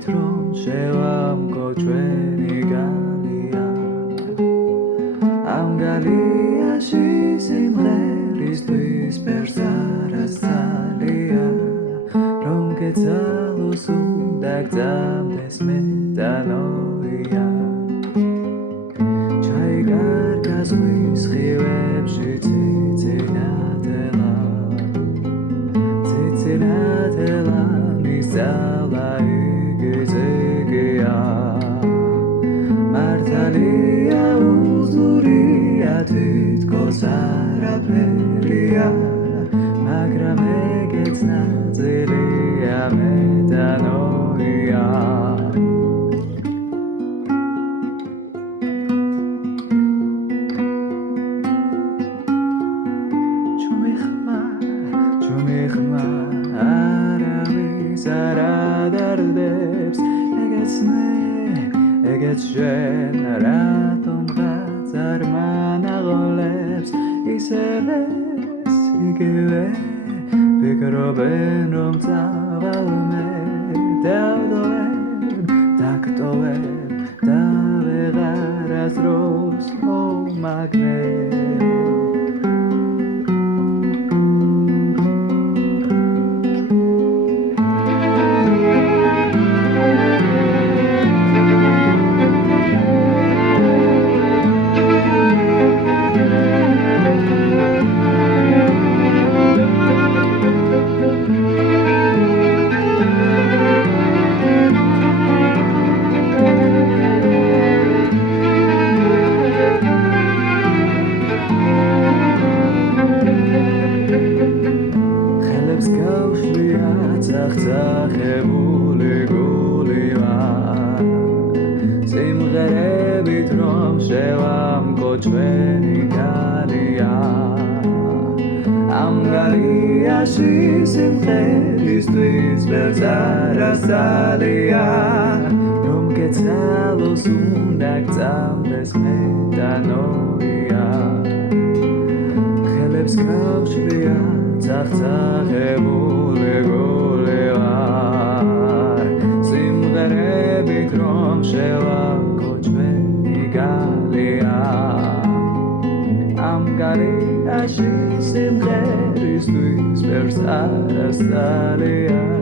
გაგიჟღერებით რომ შევამკო ჩვენი გალია ამ გალიაში სიმღერისთვის ფერს არას ძალია რომ გეცალოს უნდა გძამდეს მეტანოია ჩაიგარგა ზღვის ხივებში ციცინათელა მისწავლა იგი ზეგია მართალია უზურია თითქოს არაფერია მაგრამ ეგეც ნაწილია მეტანოია ჩუმიხმა არავის არ ადარდებს ეგეც შენ რატომღაც არ მანაღოლებს ისევ იგივე ფიქრობენ რომ წავალმე დავდოვებ დაგტოვებ და ვეღარასდროს მომაგნებ წახცახებული გული ვარ სიმღერებით რომ შევამკო ჩვენი გალია ამ გალიაში სიმღერისთვის ფერს არას ძალია რომ გეცალოს უნდა გძამდეს მეტანოია ხელებს გავშლია წახცახებული გული ვარ სიმღერებით რომ შევამკო ჩვენი გალია ამ გალიაში სიმღერისთვის ფერს არას ძალია